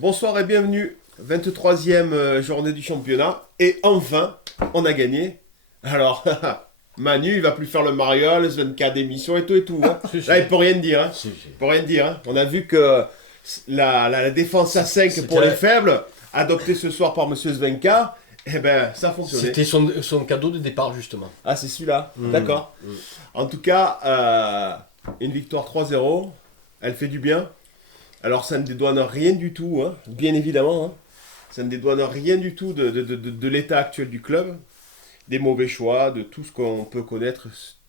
Bonsoir et bienvenue, 23e journée du championnat. Et enfin, on a gagné. Alors, Manu, il va plus faire le mariole, le Svenka d'émission et tout. Hein. Là, il peut rien dire. Hein. Il peut rien dire. Hein. On a vu que la défense à 5 pour les faibles, adoptée ce soir par Monsieur Svenka, eh ben, ça a fonctionné. C'était son cadeau de départ, justement. Ah, c'est celui-là. D'accord. En tout cas, une victoire 3-0, elle fait du bien. Alors, ça ne dédouane rien du tout, hein, bien évidemment. Hein. Ça ne dédouane rien du tout de l'état actuel du club, des mauvais choix, de tout ce qu'on peut connaître,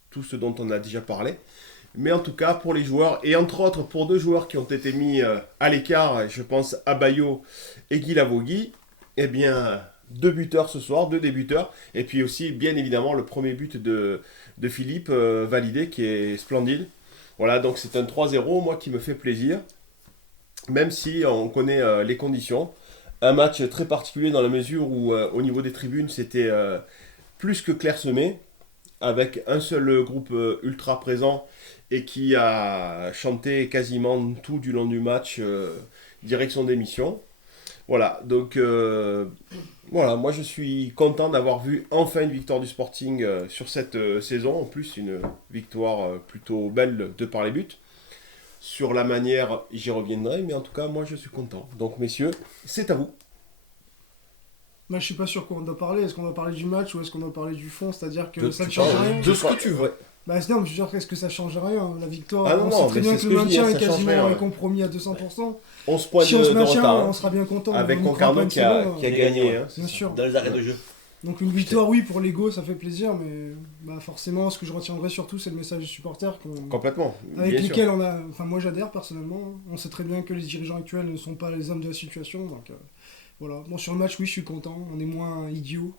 tout ce dont on a déjà parlé. Mais en tout cas, pour les joueurs, et entre autres pour deux joueurs qui ont été mis à l'écart, je pense à Bayo et Guy Lavogui, eh bien, deux buteurs ce soir, deux débuteurs. Et puis aussi, bien évidemment, le premier but de Philippe validé, qui est splendide. Voilà, donc c'est un 3-0, moi, qui me fait plaisir. Même si on connaît les conditions. Un match très particulier dans la mesure où au niveau des tribunes c'était plus que clairsemé, avec un seul groupe ultra présent et qui a chanté quasiment tout du long du match, direction d'émission. Voilà, donc voilà, moi je suis content d'avoir vu enfin une victoire du Sporting sur cette saison, en plus une victoire plutôt belle de par les buts. Sur la manière, j'y reviendrai, mais en tout cas, moi, je suis content. Donc, messieurs, c'est à vous. Moi, je suis pas sûr qu'on doit parler. Est-ce qu'on doit parler du match ou est-ce qu'on doit parler du fond? C'est-à-dire que ça ne Tu change parles rien. de ce que tu veux. Bah non, mais je veux dire, est-ce que ça change rien? La victoire, Ah non, on non, sait très mais bien c'est que ce le que je dis, maintien ça est change quasiment rien. compromis à 200%. 11 points Si on se de maintient, retard. on sera bien content. Avec On nous Concarneau craint pas qui une a seconde, gagné. Hein. Bien sûr. Dans les arrêts de jeu. Donc une victoire, oui, pour l'ego, ça fait plaisir, mais bah, forcément, ce que je retiendrai surtout, c'est le message des supporters Complètement. avec bien lesquels sûr. on a... Enfin, moi, j'adhère personnellement. On sait très bien que les dirigeants actuels ne sont pas les hommes de la situation, donc voilà. Bon, sur le match, oui, je suis content. On est moins idiots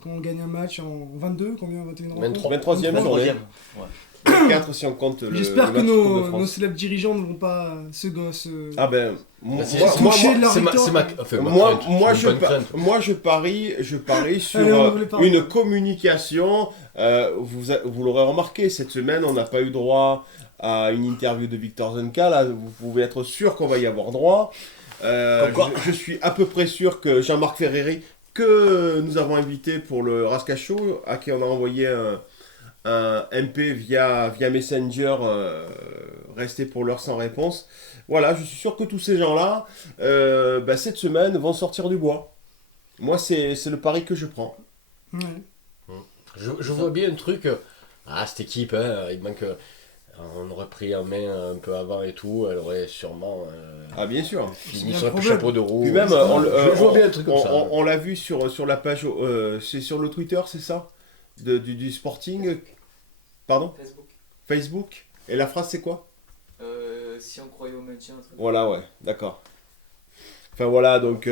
quand on gagne un match en 22, combien 21 rencontres 23e journée. 23e. 4 si on compte le J'espère que match Coupe de nos France. célèbres dirigeants ne vont pas se gosse. Ah ben, moi, C'est- moi, touché de leur C'est ma victoire. crainte. moi, C'est une bonne crainte. moi, je parie sur Allez, on voulait parler. une communication. Vous l'aurez remarqué, cette semaine, on n'a pas eu droit à une interview de Victor Zenka. Là, vous pouvez être sûr qu'on va y avoir droit. Comme quoi. Je suis à peu près sûr que Jean-Marc Ferreri, que nous avons invité pour le Rascaille Show, à qui on a envoyé un MP via Messenger, resté pour l'heure sans réponse. Voilà, je suis sûr que tous ces gens-là, cette semaine, vont sortir du bois. Moi, c'est le pari que je prends. Ouais. Je vois bien un truc. Cette équipe, hein, il manque. On aurait pris en main un peu avant et tout. Elle aurait sûrement Ah, bien sûr. fini bien sur le un problème. chapeau de roue. Puis même, je vois bien un truc comme ça. on l'a vu sur la page, c'est sur le Twitter, c'est ça du Sporting. Pardon Facebook. Et la phrase, c'est quoi? Si on croyait au maintien, un truc. Voilà, ouais, d'accord. Enfin voilà, donc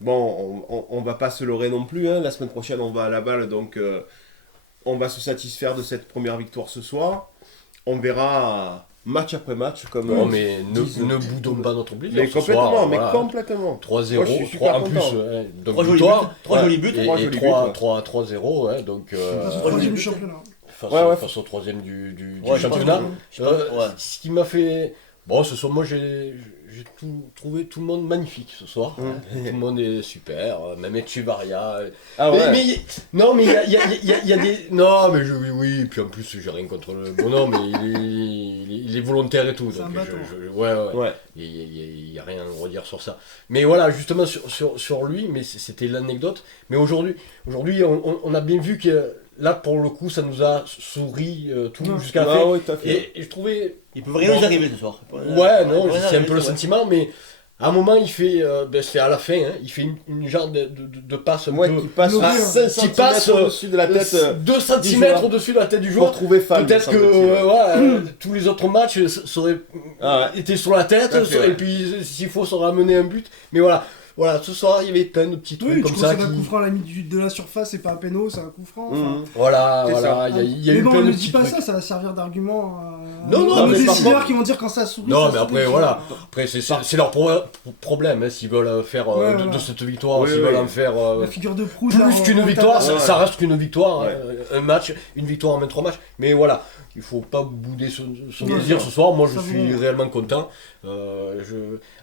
bon, on va pas se leurrer non plus. Hein. La semaine prochaine, on va à la balle, donc on va se satisfaire de cette première victoire ce soir. On verra match après match, comme. Non, mais disent- ne boudons pas notre plaisir. Mais ce complètement, soir, mais voilà. complètement. 3-0, Moi, je suis 3 super en plus. content. Donc 3 jolis victoire. buts, 3 jolis buts. Et, Trois et jolis 3, buts, ouais. 3-0, ouais, donc Face au Trois troisième buts. du championnat. face au troisième du Ouais, je championnat. pense que- ouais. Ce qui m'a fait... Bon, ce soir, moi, j'ai trouvé tout le monde magnifique ce soir. Tout le monde est super, même Echevarria. Ah ouais. Non, mais il y a des... Non, mais oui, puis en plus, j'ai rien contre le bonhomme, mais il est volontaire et tout. C'est Donc un bâton. Ouais. Il n'y a rien à redire sur ça. Mais voilà, justement, sur lui, mais c'était l'anecdote. Mais aujourd'hui on a bien vu que là, pour le coup, ça nous a souri tout Ouais. jusqu'à la Ah fin. oui, tout à fait. Et je trouvais... Il peut rien nous arriver ce soir. Ouais, non, Rien c'est un arriver, peu le ouais. sentiment, mais à un moment, il fait, c'est à la fin, hein, il fait une genre de passe un Moi peu... qui passe Ah, 5 qui cm passe, au-dessus de la tête 2 cm joueur. au-dessus de la tête du pour joueur. trouver Fall. Peut-être que me semble-t-il. voilà, tous les autres matchs seraient Ah ouais. été sur la tête, Tout à fait, ouais. et puis s'il faut, ça aurait amené un but. Mais voilà, ce soir, il y avait plein de petits trucs Oui, tu comme ça. considères un coup franc à la limite de la surface, c'est pas un péno, c'est un coup franc. enfin. Mhm. Voilà, C'est ça. il y a Mais eu bon, plein de ne petits dis pas trucs. ça va servir d'argument Non, aux mais par décideurs contre- qui vont dire quand ça sourit. Non, ça mais sourit, après, tu voilà. vois. Après, c'est leur problème, hein, s'ils veulent faire Ouais, de voilà. cette victoire, Oui, s'ils oui. veulent en faire La figure de proue. là, plus qu'une on victoire, tape. Ouais. ça reste qu'une victoire. Ouais. Un match, une victoire en 23 matchs. Mais voilà. il faut pas bouder son Bien plaisir sûr. ce soir. Moi, je Ça suis vaut. réellement content.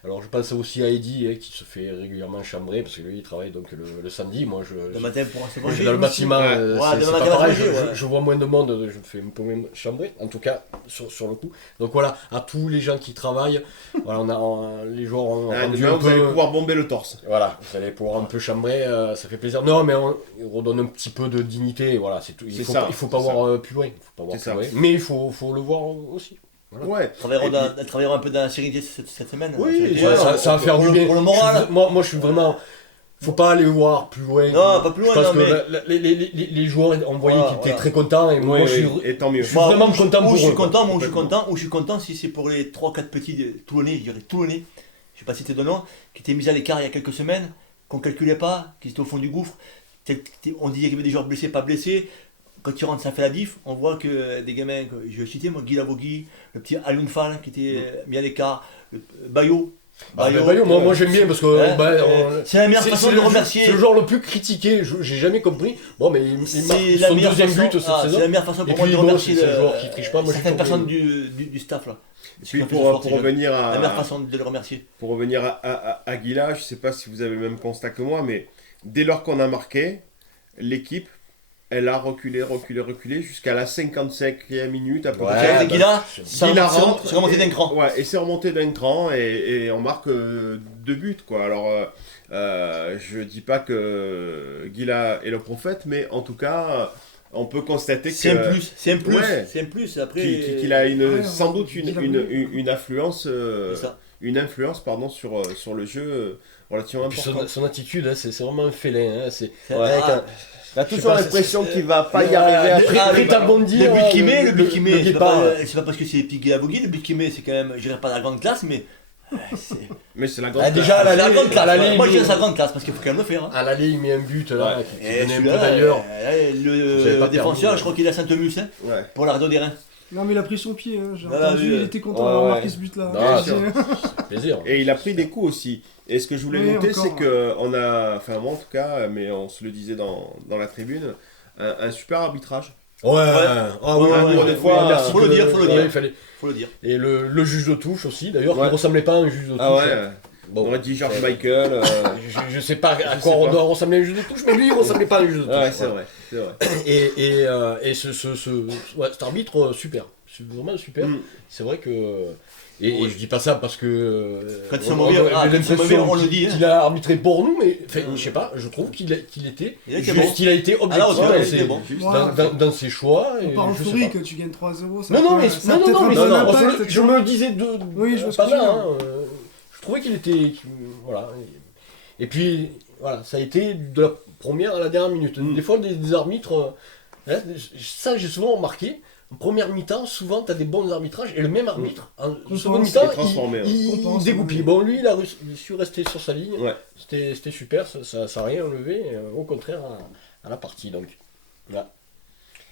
Alors, je pense aussi à Eddy qui se fait régulièrement chambrer parce que lui, il travaille donc le samedi. Moi, Le matin pour se moi, je suis manger. dans le bâtiment, Ouais. c'est demain pas matin, pareil. manger, ouais. Je vois moins de monde, je me fais un peu moins chambrer. En tout cas, sur le coup. Donc voilà, à tous les gens qui travaillent, voilà, les joueurs ont rendu Demain, un vous allez peu. pouvoir bomber le torse. Voilà, vous allez pouvoir un peu chambrer, ça fait plaisir. Non, mais on redonne un petit peu de dignité, voilà, c'est tout. Il C'est faut ça, pas, il faut pas c'est voir plus loin. Il faut pas voir C'est plus ça. loin. Mais il faut le voir aussi. Ouais. Elles travailleront un peu dans la sérénité cette semaine. Oui, Sérénité, ça va faire pour du le- bien. Pour le moral. Moi, je suis vraiment. Faut pas aller voir plus loin. Non, pas plus loin, Je pense non, que les joueurs, on voyait Voilà, qu'ils étaient voilà. très contents et moi, Oui, je suis. et tant mieux. je suis vraiment content pour où je suis eux, quoi. content, moi, où je suis Complètement. content, où je suis content, si c'est pour les 3-4 petits Toulonnais, je dirais Toulonnais, je sais pas si c'était de nom, qui étaient mis à l'écart il y a quelques semaines, qu'on calculait pas, qui étaient au fond du gouffre. On disait qu'il y avait des joueurs blessés, pas blessés. Quand tu rentres, ça fait la diff. On voit que des gamins, que je vais citer, moi, Guy Lavogui, le petit Alioune Fall qui était mis à l'écart, Bayo. Bayo, moi j'aime bien parce que. C'est la meilleure façon de remercier. C'est le joueur le plus critiqué, j'ai jamais compris. Bon, mais il marque C'est la son meilleure deuxième façon, but cette c'est saison. la meilleure façon Et pour moi puis, de bon, remercier c'est un joueur qui triche pas, moi, je suis certaines content. personnes du staff là. Puis Ce qu'on fait ce soir, pour c'est revenir la meilleure à, façon de le remercier. pour revenir à Aguila, je sais pas si vous avez le même constat que moi, mais dès lors qu'on a marqué, l'équipe, elle a reculé jusqu'à la 55e minute à peu Ouais, près. Avec Guilla, ça Guilla c'est rentre remonté et- d'un cran. Ouais, et c'est remonté d'un cran et on marque 2 buts, quoi. Alors, je dis pas que Guilla est le prophète, mais en tout cas, on peut constater que C'est un plus, c'est un plus, Ouais. c'est un plus. Après, qu'il a Ouais, sans doute il a voulu. une influence, c'est ça. sur le jeu relativement Et puis importante. son attitude, hein, c'est vraiment un félin. Hein, c'est. C'est- Ouais, ah, T'as Je sais toujours pas, l'impression c'est- qu'il va pas y le- arriver à le- faire. ah, Prêt à bondir, Le but qu'il met, le c'est guépard. pas parce que c'est Guy Lavogui, le but qu'il met, c'est quand même, je dirais pas la grande classe, mais c'est Mais c'est la grande. Ah, déjà, à c'est la l'aller, grande classe. à l'aller, Moi, je dirais il- c'est la grande classe parce qu'il faut quand même le faire. hein. À l'aller, il met un but là, qui Et venait un peu celui-là, d'ailleurs. le Vous avez pas défenseur, perdu, je crois qu'il est à Saint-Emus hein, Ouais. pour la radio des Reins. Non, mais il a pris son pied. Hein. J'ai Voilà, entendu, oui, il était content ouais, d'avoir ouais. marqué ce but-là. Non, J'ai- Plaisir. Et il a pris des coups aussi. Et ce que je voulais Oui, noter, encore, c'est que on a, enfin moi en tout cas, mais on se le disait dans la tribune, un super arbitrage. Ouais, ah oui, Ouais, oui, ouais, des ouais, fois, ouais, merci faut le que- dire, faut le ouais, dire. il fallait. Faut le dire. Et le juge de touche aussi, d'ailleurs, qui Ouais. ne ressemblait pas à un juge de touche. Ah ouais. hein. Bon, On aurait dit George c'est- Michael. Je sais pas à Je quoi sais on pas. doit ressembler à un juge de touche, mais lui il ressemblait pas à un juge de touche. Ouais, c'est Voilà. vrai, c'est vrai. Et cet arbitre, super. C'est vraiment super. Mm. C'est vrai que. Et je dis pas ça parce que. Quand ils sont mauvais, quand ils sont mauvais, on le dit, hein. Qu'il a arbitré pour nous, mais enfin, je sais pas, je trouve qu'il était. Il a été juste, bon. qu'il a été Ah là, objectif ouais, dans, il ses, était bon. dans ses choix. On et part en je sais souris pas. que tu gagnes 3-0. ça Non, non, peut- mais, ça a non, peut-être non, un mais bon je impact, le- tu je vois. me le disais Oui, je vois ce pas que tu mal. veux Hein, je trouvais qu'il était. Voilà. Et puis, voilà, ça a été de la première à la dernière minute. Mm. Des fois, des arbitres. Ça, j'ai souvent remarqué. En première mi-temps, souvent, tu as des bons arbitrages et le même arbitre, en Compense. seconde mi-temps, Il est transformé, ouais. il Compense, dégoupille. ouais. Bon, lui, il a su rester sur sa ligne. Ouais. C'était super, ça n'a rien enlevé, au contraire, à la partie. Donc, voilà.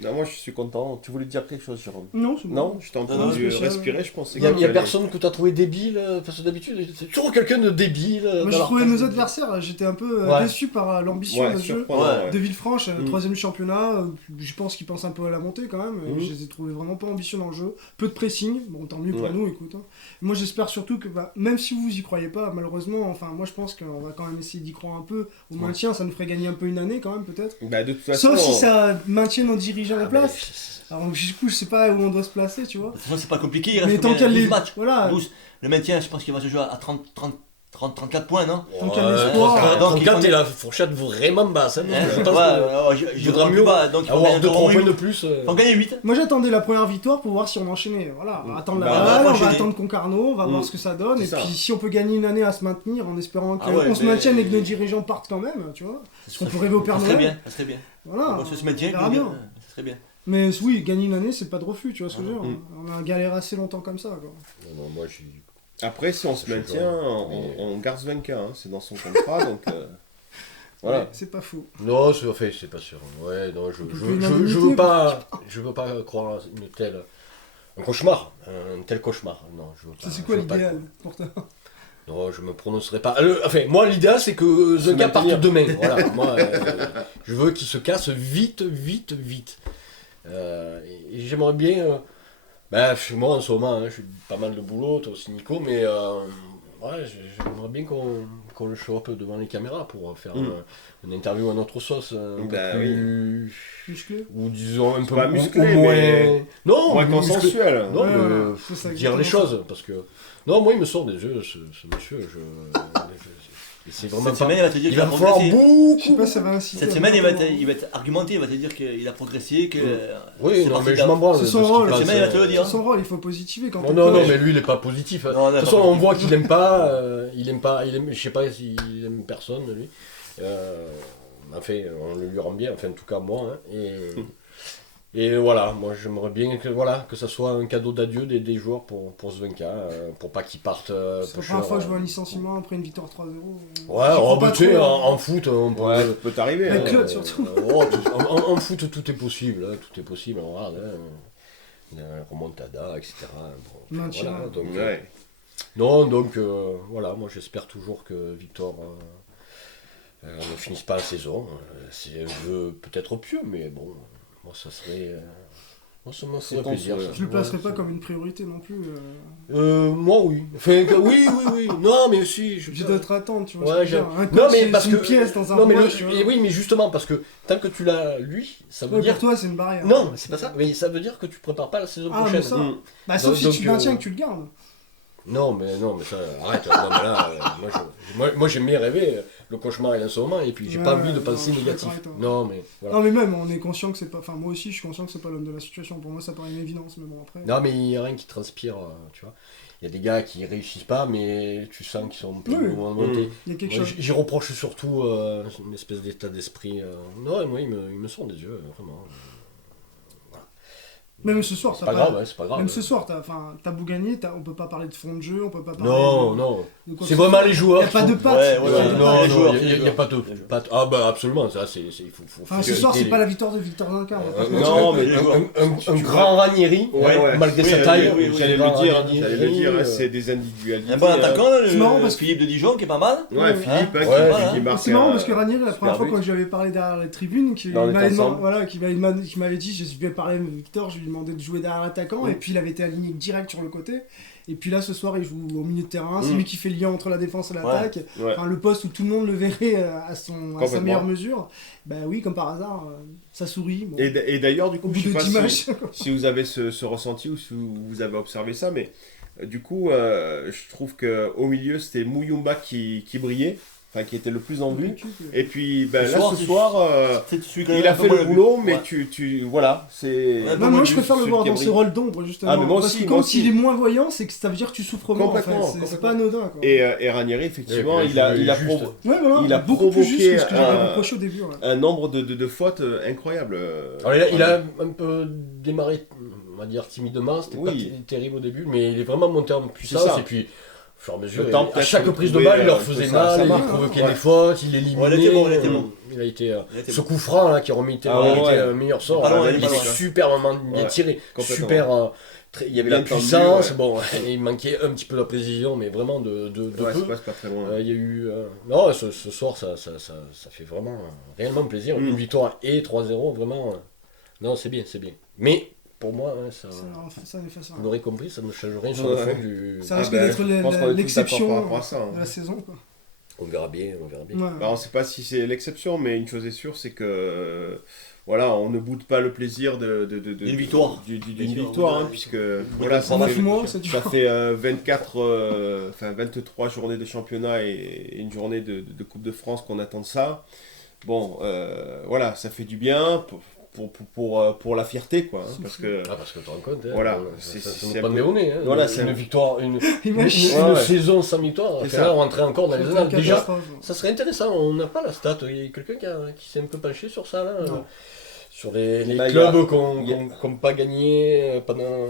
Non, moi je suis content. Tu voulais dire quelque chose, Jérôme? Non, c'est bon. Non, je t'ai Non, entendu spécial. respirer, je pensais Il n'y a, que y a tu allais- personne que tu as trouvé débile, parce que d'habitude, c'est toujours quelqu'un de débile. Moi, dans j'ai leur trouvé face. nos adversaires, j'étais un peu Ouais. déçu par l'ambition Ouais, de jeu. surprenant, Ouais. ouais. De Villefranche, Mm. 3ème championnat, je pense qu'ils pensent un peu à la montée quand même. Mm. Je les ai trouvés vraiment pas ambitieux dans le jeu. Peu de pressing, bon tant mieux pour Ouais. nous, écoute. Hein. Moi j'espère surtout que, même si vous y croyez pas, malheureusement, enfin moi je pense qu'on va quand même essayer d'y croire un peu au maintien, ça nous ferait gagner un peu une année quand même peut-être. Bah, de toute façon. Sauf si ça maintient nos dirigeants en Ah, place. Alors du coup je sais pas où on doit se placer, tu vois. De toute façon, c'est pas compliqué, il Mais reste tant combien, qu'elle 12 les... matchs. Voilà, 12. Le maintien, je pense qu'il va se jouer à 34 points, non Tant qu'il y a Ouais, l'espoir. Donc, 34, on est- t'es la fourchette vraiment basse. Hein, Ouais, je pense je vaudra voudrais mieux pas, donc il faut avoir gagner 2-3 encore points 8. de plus. Faut en gagner 8. Moi j'attendais la première victoire pour voir si on enchaînait. Voilà, on va attendre la Bah, balle, on va enchaîner. attendre Concarneau, on va voir Mm. ce que ça donne. C'est Et ça. puis si on peut gagner une année à se maintenir en espérant qu'on Ah ouais, se mais- maintienne et que nos dirigeants partent quand même, tu vois. Parce qu'on peut rêver au Père Ça serait Noël. bien, ça serait bien. Voilà. On se maintient, on verra puis, bien. ça serait bien. Mais oui, gagner une année, c'est pas de refus, tu vois ce que je veux dire. Mm. On a galéré assez longtemps comme ça. Quoi. Non, moi, je suis. Après, si on se Je sais maintient, pas, on garde ce vainqueur, hein, c'est dans son contrat, donc voilà. Ouais, c'est pas fou. Non, c'est pas sûr. Ouais, non, je peut je- plus je- unanimité, je veux pas, je veux pas croire à une telle, un cauchemar, un tel cauchemar. Non, je veux pas. C'est quoi je veux pas l'idéal pour toi? Non, je me prononcerai pas. Enfin, moi, l'idéal, c'est que The Gap parte maintenir. demain. Voilà, moi, je veux qu'il se casse vite, vite, vite. Et j'aimerais bien. Moi en ce moment, je suis pas mal de boulot, toi aussi Nico, mais j'aimerais bien qu'on le chope devant les caméras pour faire une interview à notre sauce. Un peu plus musclé. Ou disons un peu pas musclé, au moins. mais Non, moins musclé. consensuel. Non, c'est ça, dire les choses. Parce que. Non, moi il me sort des yeux, ce monsieur. Et c'est vraiment Cette semaine, il va te dire il qu'il va a falloir progressé. Je sais beaucoup. pas si ça va inciter. Cette semaine, il va être argumenté, il va te dire qu'il a progressé, que. Oui, c'est non, parti mais de je là. m'en branle. C'est de son ce qu'il rôle, passe, cette semaine, il va te le dire. C'est son rôle, il faut positiver quand Non, t'es non, coach. mais lui il est pas positif. Non, De toute façon, on voit qu'il aime pas, je sais pas s'il aime personne, lui. Enfin, on le lui rend bien, enfin, en tout cas, moi. Hein, et voilà, moi j'aimerais bien que ça soit un cadeau d'adieu des joueurs pour Svenka, pour pas qu'ils partent. C'est la première fois que je vois un licenciement après une victoire 3-0. Ouais, tu sais, en foot, on peut. Ouais, ça peut t'arriver. Avec hein. Claude, surtout. En foot, tout est possible, hein, tout est possible. On regarde, remontada, etc. Bon, Maintien. voilà, donc, Ouais. non, donc voilà, moi j'espère toujours que Victor ne finisse pas la saison. C'est un vœu peut-être pieux, mais bon, moi ça serait. Moi ça me ferait ton plaisir. souhait. Ça. Je le placerai Ouais, pas comme une priorité non plus. moi oui. Enfin, oui. Non, mais aussi. J'ai d'autres attentes, tu vois. Ouais, ce que je veux dire. Un non, coach, mais c'est parce une que. pièce dans un non, mais roi, tu vois. oui, mais justement, parce que tant que tu l'as, lui, ça veut Ouais, dire. pour toi, c'est une barrière. Non, c'est pas ça. Mais ça veut dire que tu prépares pas la saison Ah, prochaine. mais ça. Mm. Bah, sauf Donc, si tu maintiens que tu le gardes. Non, mais ça, arrête. Non, mais là, moi j'aime bien rêver. Le cauchemar est en ce moment, et puis j'ai pas Ouais, envie de non, penser je suis négatif. d'accord avec toi. Non, mais voilà. Non, mais même, on est conscient que c'est pas. Enfin, moi aussi, je suis conscient que c'est pas l'homme de la situation. Pour moi, ça paraît une évidence, mais bon, après. Non, mais il n'y a rien qui transpire, tu vois. Il y a des gars qui réussissent pas, mais tu sens qu'ils sont un peu Oui. loin de monter. Il y a quelque Moi, chose. j'y reproche surtout une espèce d'état d'esprit. Non, et moi, il me sort des yeux, vraiment. Même ce soir, C'est t'as pas pas. grave, ouais, c'est pas grave. Même ce soir, t'as beau gagner, on peut pas parler de fond de jeu, on peut pas parler. Non. de quoi C'est que ce vraiment soit. les joueurs. Y a pas de patte. Ouais, Y a ouais, pas de ouais, patte. les joueurs, il n'y a pas de. Ah, bah absolument, ça, il faut. Enfin, ce soir, c'est pas la victoire de Victor Duncan. Non, mais un grand Ranieri, Ouais. malgré Oui, sa taille. oui, oui, J'allais grand le dire, Ranieri, c'est des individualités. Un bon attaquant, là, C'est marrant le parce que- Philippe de Dijon, qui est pas mal. Ouais, Philippe, hein, Ouais, qui marque. C'est marrant parce que Ranieri, la première fois but. quand je lui avais parlé derrière les tribunes, qu'il Dans les m'avait temps demandé- ensemble. voilà, qu'il m'avait dit, je vais parler de Victor, je lui demandais de jouer derrière l'attaquant, et puis il avait été aligné direct sur le côté. Et puis là, ce soir, il joue au milieu de terrain, c'est lui qui fait le lien entre la défense et l'attaque. Ouais. Enfin, le poste où tout le monde le verrait à sa Complètement. meilleure mesure. Bah oui, comme par hasard, ça sourit. Bon. Et d'ailleurs, du Au coup, bout je sais de pas 10 matchs. si vous avez ce ressenti ou si vous avez observé ça, mais du coup, je trouve qu'au milieu, c'était Mouyumba qui brillait, enfin qui était le plus en vue. Et puis ben, là, ce soir, C'est celui qui il a un peu fait moins le vu. boulot, mais Ouais. voilà, c'est... Ouais, Non, moi je préfère le celui voir qui dans brille. ce rôle d'ombre justement. Ah, mais moi parce aussi, que moi quand aussi. il est moins voyant, c'est que ça veut dire que tu souffres moins. En fait. Complètement, C'est pas anodin quoi. Et Ranieri, effectivement, Et puis, il a juste. Ouais, voilà, il a beaucoup plus juste que ce que provoqué j'avais reproché au début. Ouais. un nombre de fautes incroyables. Alors, il a un peu démarré, on va dire timidement, c'était Oui. pas terrible au début, mais il est vraiment monté en puissance, C'est ça. et puis au fur et à mesure, Le temps, à peut-être, chaque de prise de trouver, balle, il leur que faisait ça mal, il marche. provoquait Ouais. des fautes, il éliminait. Ouais, il était bon. Il a été, Il était ce bon. coup franc là, qui remettait Ah ouais. un meilleur sort, Pas loin, il il est pas était loin. super bien Ouais. tiré, Complètement. super. Il y avait Bien la tendu, puissance, ouais. bon, il manquait un petit peu la précision, mais vraiment de Ouais, peu. c'est pas très loin. Il y a eu. Non, ce soir, ça fait vraiment, réellement plaisir. Mm. Une victoire et 3-0, vraiment. Non, c'est bien. Mais pour moi, ça, Ça n'est pas ça. vous l'aurez compris, ça ne change rien sur le Ouais. fond du. Ça risque ben, d'être je pense qu'on est tous l'exception d'accord par rapport à ça, hein. de la saison. Quoi. On verra bien. Ouais. Bah, on ne sait pas si c'est l'exception, mais une chose est sûre, c'est que voilà, on ne boude pas le plaisir D'une victoire. d'une Bien sûr, victoire, hein, oui. puisque voilà, En 9 mois, c'est dur. ça fait 23 journées de championnat et une journée de Coupe de France qu'on attend de ça. Bon, voilà, ça fait du bien pour la fierté, quoi, hein, parce que Ah, parce que tu te rends compte, hein, Voilà, ça c'est nous un pas peu- de nez, hein. Voilà, une c'est un- victoire, une Imagine. Ouais. saison sans victoire. C'est Enfin, ça. là, on rentrait encore dans les annales. Déjà, Catastrophe. ça serait intéressant, on n'a pas la stat. Il y a quelqu'un qui s'est un peu penché sur ça, là. Non. Sur les Bah, clubs il y a- qui n'ont pas gagné pendant À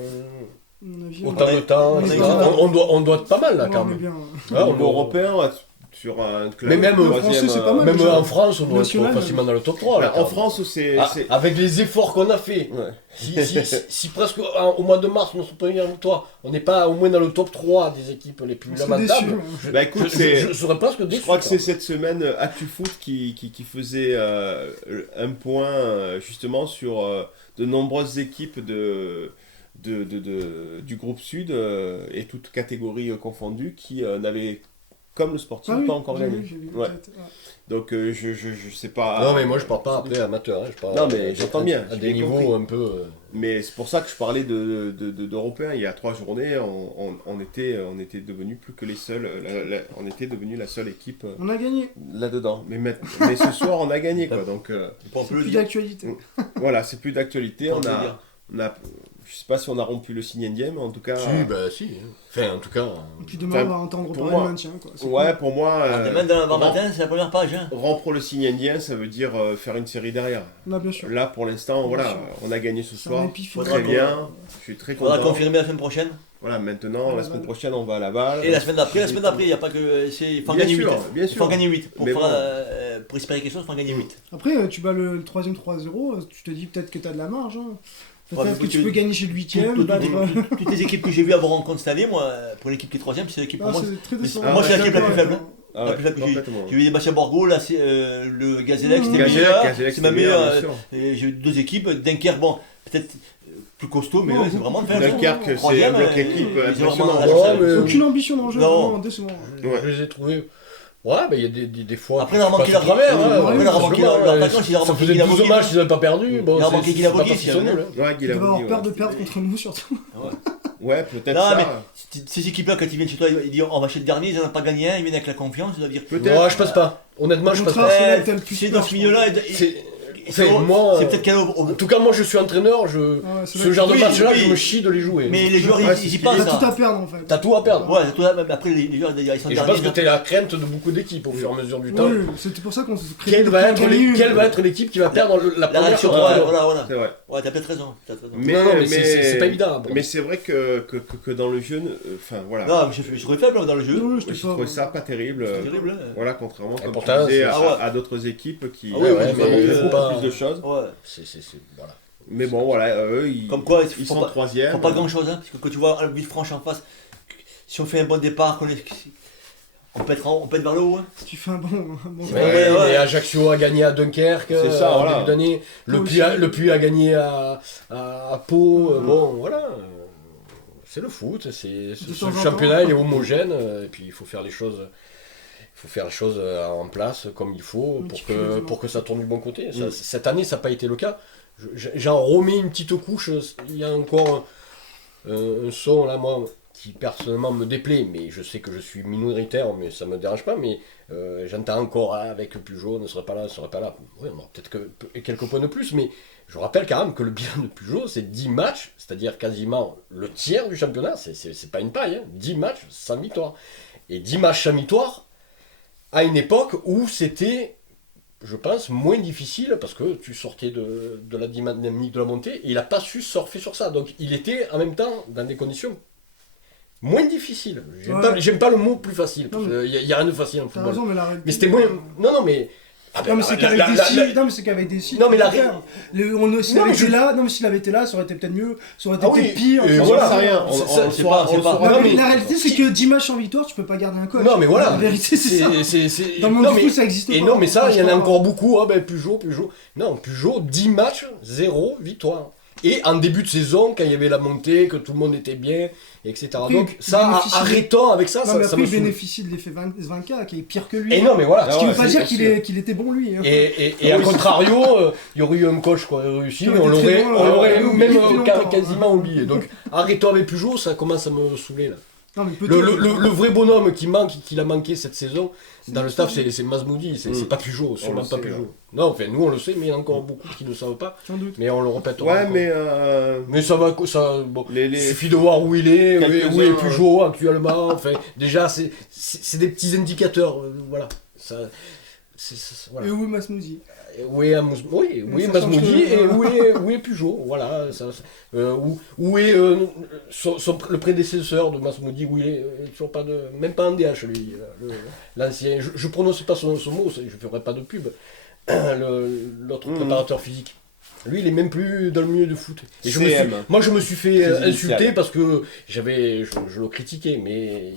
mon avis, autant de temps. on est etc. bien. On doit être pas mal, là, Ouais, quand on est même. bien. Ouais, au niveau européen, sur un club. Mais même, Français, c'est pas mal. Même déjà. en France, on doit être National. facilement dans le top 3. Là, En France, c'est. avec les efforts qu'on a fait, Ouais. si presque au mois de mars, on se prend une victoire, on n'est pas au moins dans le top 3 des équipes les plus On serait lamentables, déçus. Bah écoute, je serais presque déçu. je crois que c'est cette semaine ActuFoot qui faisait un point justement sur de nombreuses équipes du groupe Sud et toutes catégories confondues qui n'avaient, comme le Sporting, Ah oui, pas encore j'ai gagné. vu, j'ai vu, Ouais. peut-être, ouais. Donc je sais pas. Non, mais moi je parle pas après amateur, hein, je parle Non, mais j'entends bien, à j'ai des bien niveaux compris. un peu. Mais c'est pour ça que je parlais d'Européens. Il y a 3 journées, on était devenus plus que les seuls. On était devenus la seule équipe On a gagné. là-dedans. Mais ce soir, on a gagné, quoi. Donc On peut le Plus dire. d'actualité. voilà, c'est plus d'actualité. On peut le dire. Je sais pas si on a rompu le signe indien, mais en tout cas. Si, bah si. Hein. Enfin, en tout cas. Et puis demain, Enfin, on va entendre pour parler moi- de maintien. Quoi. C'est Ouais, cool. pour moi. Demain, dans le matin, c'est la première page. Hein. rompre le signe indien, ça veut dire faire une série derrière. Là, bien sûr. Là, pour l'instant, Bien voilà, sûr. on a gagné ce C'est soir. un épiphénomène. Faudra Très qu'on- bien. Je suis très Il faudra content. confirmer la semaine prochaine. Voilà, maintenant, À la la semaine balle. prochaine, on va à la balle. Et la semaine d'après, il n'y a pas que. Il faut en Bien gagner 8. sûr, bien Il faut en sûr. gagner 8. Mais Pour espérer quelque chose, il faut en gagner 8. Après, tu bats le 3ème 3-0, tu te dis peut-être que tu as de la marge. Hein. Ouais, Peut-être mais que tu peux gagner chez le 8ème. Toutes les équipes que j'ai vues avoir rencontre cette année, moi, pour l'équipe qui est 3ème, c'est l'équipe pour moi. C'est très décevant. Ah, moi, c'est l'équipe la plus faible. Ah La ouais, plus faible que j'ai eu. complètement. J'ai eu des matchs à Borgo, là, c'est le Gazélec, c'était Gazélec, meilleur. Gazélec, C'est ma c'était meilleur, meilleure. bien sûr. Et j'ai eu 2 équipes. Dunkerque, bon, peut-être plus costaud, mais Non, ouais, c'est vraiment de faire Dunkerque, c'est un Troisième, bloc équipe ils ont impressionnant. vraiment Ouais, mais- Aucune ambition dans le jeu, Non. vraiment décevant. Ouais. Je les ai trouvés. Ouais, mais il y a des fois. Après, il a manqué pas de travers. Après, il a manqué simplement, leur attaquant, il a ça remarqué faisait qu'il a 12 manqué. matchs, ils n'avaient pas perdu. Bon, Il a c'est- manqué c'est qu'il a pas manqué, parce qu'ils sont s'il y a nuls, hein. Ouais, Il Guilavogui, va avoir ouais. peur de perdre contre nous, surtout. Ouais, peut-être Non, ça. mais ces équipes-là, quand ils viennent chez toi, ils disent on va chez le dernier, ils n'en ont pas gagné un, ils viennent avec la confiance, ils doivent dire Peut-être. Ouais, je pense pas. Honnêtement, je Au pense contraire, pas. c'est là que t'as le plus c'est peur, dans ce je milieu-là, C'est- c'est Enfin, moi, peut-être qu'elle En tout cas, moi, je suis entraîneur. c'est Ce là genre de Oui, match-là, oui. je me chie de les jouer. mais les joueurs, Ouais, ils c'est y ce qu'il pensent. T'as tout ça. à perdre en fait. T'as tout à perdre. Ouais, toi, après, les joueurs, ils sont Et je derniers. pense que t'es la crainte de beaucoup d'équipes au fur et à mesure du temps. Oui, c'était pour ça qu'on se crée. Quelle va être l'équipe qui va perdre la La première réaction, sur ouais, trois voilà. C'est vrai. Ouais, t'as peut-être raison. Mais, Non, mais c'est pas évident. Mais c'est vrai que dans le jeu, enfin voilà. Non, je trouvais faible dans le jeu. Non, je J'ai t'ai trouvé pas. ça pas terrible. C'est terrible. Hein. Voilà, contrairement comme pourtant, tu disais, c'est- à, Ah ouais. à d'autres équipes qui Ah oui, ouais, ont mais montré faut beaucoup pas- plus de choses. Ouais. Voilà. Mais bon, voilà, eux, Comme quoi, ils faut sont pas- troisième. Faut pas grand chose, hein, parce que quand tu vois Villefranche en face, si on fait un bon départ, on peut être vers le haut. Hein. Si tu fais un bon. Ouais, ouais. mais Ajaccio a gagné à Dunkerque C'est ça, en voilà. début d'année. Pau Le Puy a gagné à Pau. Bon, voilà. C'est le foot. temps en Le temps. championnat il est homogène. Et puis il faut faire les choses. Il faut faire les choses en place comme il faut pour que ça tourne du bon côté. Ça, cette année, ça n'a pas été le cas. J'en remets une petite couche. Il y a encore un son là, moi, qui personnellement me déplaît, mais je sais que je suis minoritaire, mais ça me dérange pas. Mais j'entends encore avec Pujol, ne serait pas là, ne serait pas là. Oui, on aura peut-être quelques points de plus, mais je rappelle quand même que le bilan de Pujol, c'est 10 matchs, c'est-à-dire quasiment le tiers du championnat. C'est pas une paille, hein. 10 matchs sans victoire. Et 10 matchs sans victoire à une époque où c'était, je pense, moins difficile parce que tu sortais de la dynamique de la montée et il n'a pas su surfer sur ça. Donc il était en même temps dans des conditions moins difficiles. J'aime pas le mot plus facile. Non, mais- Il n'y a rien de facile en T'as football. raison, mais la réalité. Mais c'était moins. Non, mais. Ah ben, Non, mais c'est qu'avec la- des la- si. la- Non, mais c'est qu'avec des si. Non, mais la- S'il Non, avait mais été là, non, mais s'il avait été là, ça aurait été peut-être mieux. Ça aurait été Ah oui, peut-être pire. et Enfin, voilà. j'en sais rien. C'est- On c'est le c'est saura- pas- on le c'est pas- saura La, Non, mais- réalité, c'est que 10 matchs en victoire, tu peux pas garder un coach. Non, mais voilà. La vérité, c'est ça. Dans le monde non, du mais- foot, ça existe pas. Et non, mais ça, il y en a Franchement. encore beaucoup. Ah ben Pujol. Non, Pujol, 10 matchs, 0 victoire. Et en début de saison, quand il y avait la montée, que tout le monde était bien, etc. Après, Donc il ça, bénéficie- arrêtons avec ça, Non, ça mais ça après, me il saoule. bénéficie de l'effet 20K, qui est pire que lui. Et non, mais voilà. Ce qui Ah veut ouais, pas c'est dire sûr. qu'il était bon, lui. hein. Et à contrario, il y aurait eu un coach qui aurait réussi, Qui mais aurait on été très l'aurait bon, on on l'aurait l'aurait même oublié depuis longtemps. quasiment oublié. Donc arrêtons avec Pujol, ça commence à me saouler là. Non, mais Le, peut-être. le vrai bonhomme qu'il a manqué cette saison dans le staff, c'est Mazmoudi, c'est pas Pujol, sûrement le pas sait, Pujol. ouais. Non, enfin nous on le sait, mais il y en a encore beaucoup qui ne le savent pas, Sans doute. mais on le répétera. Ouais, encore. mais Mais ça va, ça, bon, les- il suffit de voir où il est, où est quelques-uns, Pujol actuellement. Enfin, déjà, c'est des petits indicateurs, voilà. Ça, Voilà. Et où est Masmouzi? Où est Ça Masmoudi change que- et où est Peugeot, voilà. Où est le prédécesseur de Masmoudi, où il est toujours pas même pas en DH, lui, l'ancien. Je prononce pas son mot, je ferai pas de pub. L'autre préparateur physique. Lui, il est même plus dans le milieu du foot. Et moi, je me suis fait Très insulter initial. parce que je le critiquais, mais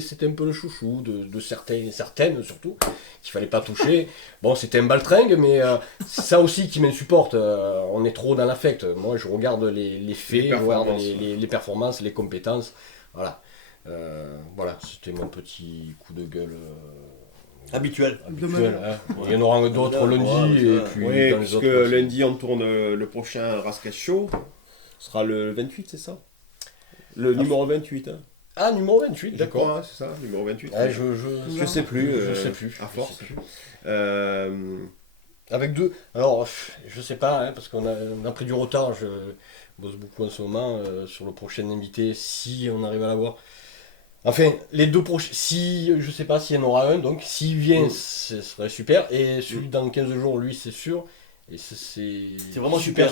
c'était un peu le chouchou de certaines surtout, qu'il fallait pas toucher. Bon, c'était un baltringue, mais c'est ça aussi qui m'insupporte. On est trop dans l'affect. Moi, je regarde les faits, je regarde les performances, les compétences. Voilà. Voilà, c'était mon petit coup de gueule. Habituel. Habituel, hein. Il y en aura d'autres lundi et puis Oui, dans les puisque autres. aussi. lundi on tourne le prochain Rascal Show. Ce sera le 28, c'est ça? Le numéro 28, hein. Ah, numéro 28, Je d'accord. crois, hein, c'est ça, numéro 28. Ah, Je sais plus. je sais plus. À je force. sais plus. Euh, Avec deux. Alors, je sais pas, hein, parce qu'on a pris du retard. Je bosse beaucoup en ce moment sur le prochain invité, si on arrive à l'avoir. Enfin, les deux prochains, si je sais pas s'il y en aura un, donc s'il vient, ce serait super. Et celui dans 15 jours, lui, c'est sûr. Et c'est vraiment super.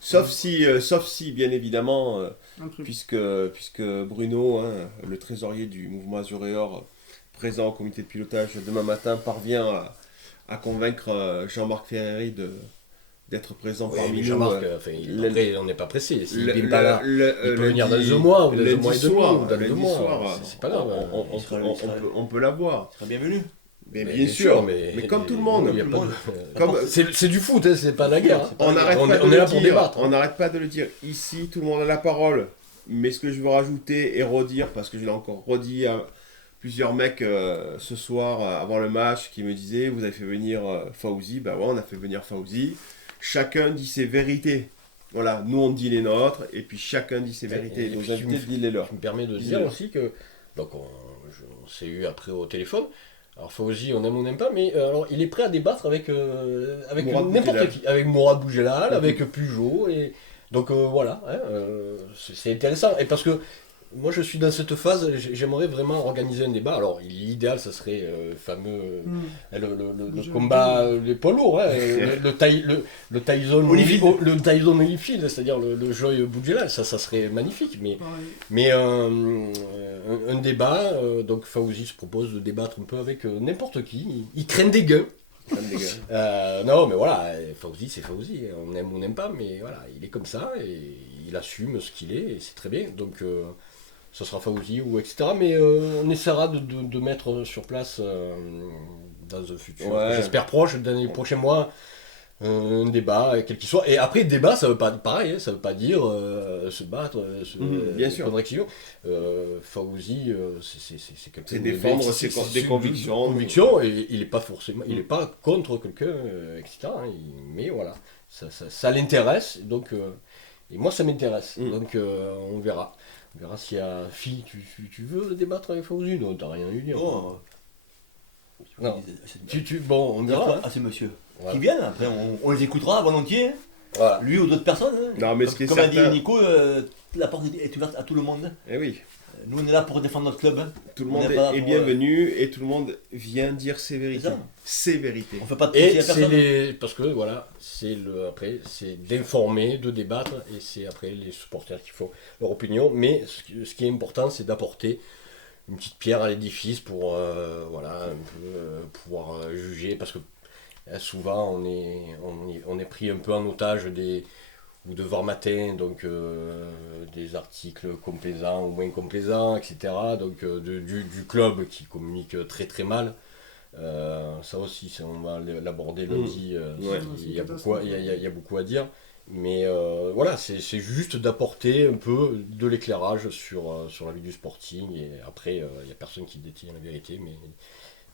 sauf si, bien évidemment, Imprévu. puisque Bruno, hein, le trésorier du mouvement Azuréor, présent au comité de pilotage demain matin, parvient à convaincre Jean-Marc Ferreri d'être présent Oui, parmi mais nous. Jean-Marc, enfin, après, on n'est pas pressé. S'il vient pas là, il peut lundi- venir dans 2 mois, ou dans 2 lundi mois et demi, soir, ou dans 2 lundi mois. soir, C'est pas grave. on peut l'avoir. Tu seras bienvenu. Mais bien sûr, mais comme tout le monde. il y a pas Comme- c'est du foot, hein, c'est pas la guerre. hein. On n'arrête On pas est- de on est le là pour dire, débattre, hein. on n'arrête pas de le dire. Ici, tout le monde a la parole. Mais ce que je veux rajouter et redire, parce que je l'ai encore redit à plusieurs mecs ce soir avant le match qui me disaient, vous avez fait venir Fauzi. Ben ouais, on a fait venir Fauzi. Chacun dit ses vérités. Voilà, nous on dit les nôtres et puis chacun dit ses vérités. Et Nos puis, invités disent les leurs. Je me permets de Dis-le. dire aussi que, donc on s'est eu après au téléphone. Alors Fauzi, on aime ou on n'aime pas, mais alors il est prêt à débattre avec Mourad n'importe Boudjelal. qui, avec Mourad Boudjelal, avec Peugeot, et donc voilà, hein, c'est intéressant. Et parce que moi je suis dans cette phase, j'aimerais vraiment organiser un débat. Alors l'idéal, ça serait fameux le combat des poids lourds, hein, le Tyson Holyfield. le Tyson Holyfield, c'est-à-dire le Joy Boudjelal, ça serait magnifique, mais Pareil. mais un débat, donc Fauzi se propose de débattre un peu avec n'importe qui. Il traîne des gueux. Comme des gars. Non, mais voilà, Fauzi, c'est Fauzi. On aime ou on n'aime pas, mais voilà, il est comme ça et il assume ce qu'il est et c'est très bien. Donc, ça sera Fauzi ou etc. Mais on essaiera de mettre sur place dans un futur, Ouais. j'espère proche, dans les prochains mois, un débat, quel qu'il soit. Et après, débat, ça veut pas, pareil, hein, ça veut pas dire se battre, bien sûr. prendre action. Fauzi, c'est quelqu'un C'est défendre des convictions. convictions, et il est pas forcément, il est pas contre quelqu'un, etc. hein, mais voilà, ça l'intéresse, donc et moi ça m'intéresse, donc on verra. On verra s'il y a fille, tu veux débattre avec Fauzi? Non, t'as rien à lui dire. Oh. Non. Bon, on verra. hein. Ah, c'est monsieur. Voilà. Qui viennent, après on les écoutera volontiers, hein. Voilà. Lui ou d'autres personnes. hein. Non, mais ce qui est Comme a dit certain- Nico, la porte est ouverte à tout le monde. Eh oui, Nous on est là pour défendre notre club. hein. tout le On monde n'est pas là est pour, bienvenu et tout le monde vient dire ses C'est vérités. ça. Ses vérités. On fait pas de Et procès à c'est personne. parce que voilà, après c'est d'informer, de débattre, et c'est après les supporters qui font leur opinion. Mais ce qui est important, c'est d'apporter une petite pierre à l'édifice pour voilà, un peu, pouvoir juger, parce que souvent on est pris un peu en otage ou de Var Matin, donc des articles complaisants ou moins complaisants, etc. Donc du club qui communique très très mal. Ça aussi, on va l'aborder lundi. Ouais. Il y a beaucoup à dire. Mais voilà, c'est juste d'apporter un peu de l'éclairage sur la vie du Sporting. Et après, il n'y a personne qui détient la vérité. Mais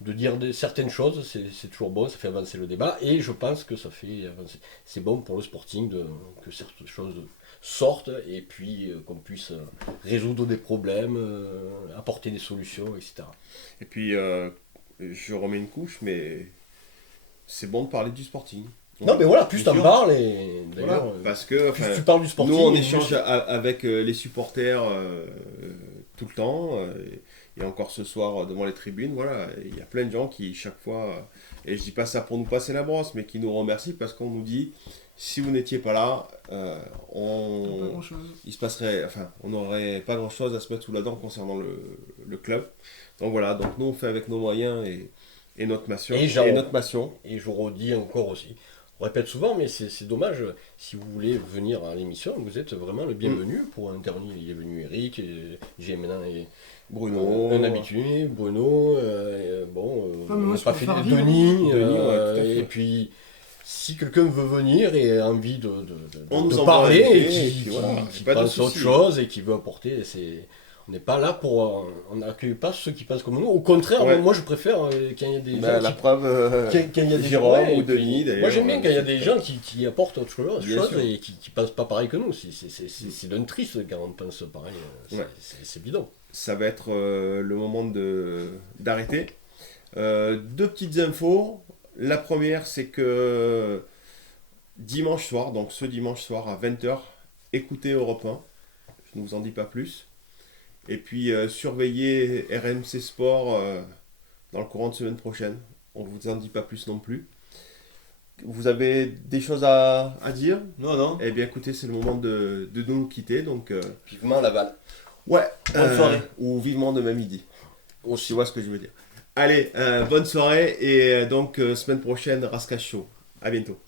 de dire certaines choses, c'est toujours bon, ça fait avancer le débat. Et je pense que ça fait avancer. C'est bon pour le Sporting que certaines choses sortent et puis qu'on puisse résoudre des problèmes, apporter des solutions, etc. Et puis, je remets une couche, mais c'est bon de parler du Sporting. Non, mais voilà, plus Bien t'en sûr. parles, et d'ailleurs, Voilà, parce que plus enfin, tu parles du Sporting. nous, on et échange mieux c'est. avec les supporters tout le temps. Et encore ce soir, devant les tribunes, voilà, il y a plein de gens qui, chaque fois, et je dis pas ça pour nous passer la brosse, mais qui nous remercient parce qu'on nous dit, si vous n'étiez pas là, Pas grand-chose. il se passerait, enfin, on n'aurait pas grand-chose à se mettre sous la dent concernant le club. Donc voilà, donc nous on fait avec nos moyens et notre passion. Et notre passion. Et je redis encore aussi, on répète souvent, mais c'est dommage, si vous voulez venir à l'émission, vous êtes vraiment le bienvenu pour intervenir. Il est venu Eric, et j'ai maintenant Bruno, un habitué, Bruno, mais moi, on je n'a pas peux fait faire vivre. Denis, ouais, tout à fait. et puis si quelqu'un veut venir et a envie de On nous envoie parler, un et invité, et qui, puis voilà, qui pas de pense à autre souci. chose et qui veut apporter, on n'est pas là pour... on n'accueille pas ceux qui pensent comme nous. Au contraire, Ouais. moi je préfère quand il y a des Bah, gens la qui preuve, quand il y a des Jérôme ouais, ou et puis, Denis, d'ailleurs. moi j'aime bien quand il y a des gens qui apportent autre chose Bien sûr. et qui pensent pas pareil que nous. C'est d'un triste quand on pense pareil. Ouais. C'est bidon. ça va être le moment d'arrêter. Deux petites infos. La première, c'est que dimanche soir, donc ce dimanche soir à 20h, écoutez Europe 1. Je ne vous en dis pas plus. Et puis surveillez RMC Sport dans le courant de semaine prochaine. On ne vous en dit pas plus non plus. Vous avez des choses à dire? Non, non. Eh bien écoutez, c'est le moment de nous quitter. Donc, Vivement Laval. ouais, Bonne soirée. ou vivement demain midi. Aussi. Tu vois ce que je veux dire. Allez, bonne soirée et donc semaine prochaine, Rascache Show. À bientôt.